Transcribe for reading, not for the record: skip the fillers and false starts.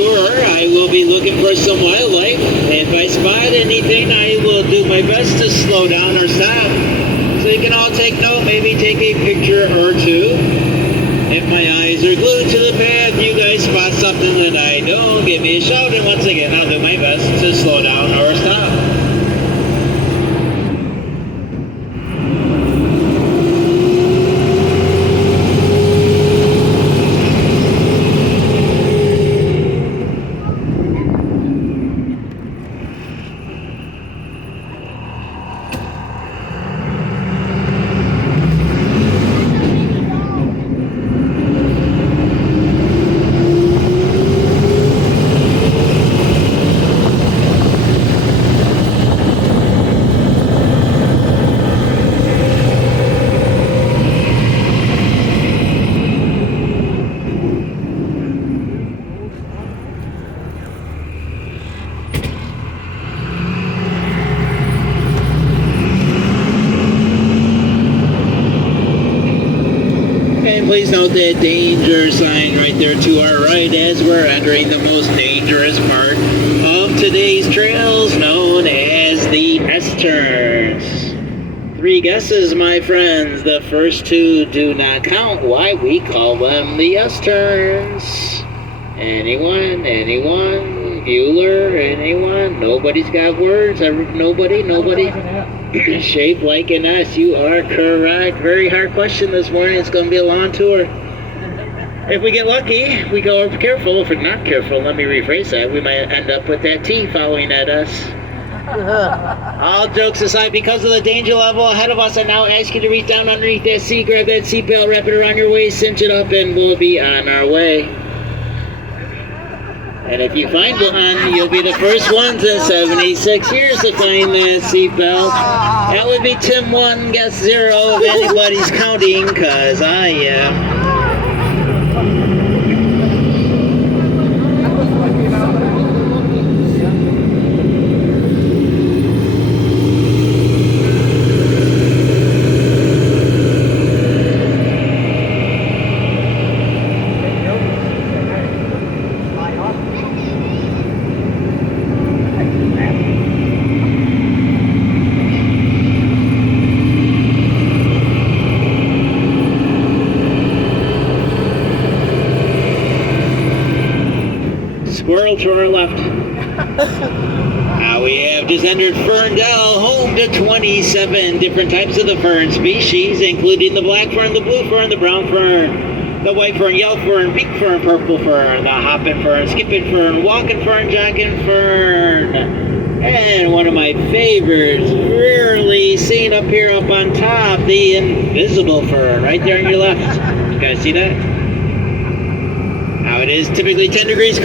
sure. I will be looking for some wildlife. If I spot anything, I will do my best to slow down or stop. So you can all take note, maybe take a picture or two. If my eyes are glued to the path, you guys spot something that I don't, give me a shout, and once again, I'll do my best to slow down or stop. Please note that danger sign right there to our right as we're entering the most dangerous part of today's trails, known as the S-turns. 3 guesses, my friends. The first 2 do not count. Why? We call them the S-turns. Anyone? Bueller? Anyone? Nobody's got words? Nobody? Shaped like an S. You are correct. Very hard question this morning. It's going to be a long tour. If we get lucky, we go careful. If we're not careful, let me rephrase that, we might end up with that T following that S. All jokes aside, because of the danger level ahead of us, I now ask you to reach down underneath that seat, grab that seat belt, wrap it around your waist, cinch it up, and we'll be on our way. And if you find one, you'll be the first ones in 76 years to find that seatbelt. That would be Tim 1, guess 0 if anybody's counting, because I am. Squirrel to our left. Now we have just entered Ferndale, home to 27 different types of the fern species, including the black fern, the blue fern, the brown fern, the white fern, yellow fern, pink fern, purple fern, the hopping fern, skipping fern, walking fern, jogging fern, and one of my favorites, rarely seen up here up on top, the invisible fern, right there on your left. You guys see that? Now it is typically 10 degrees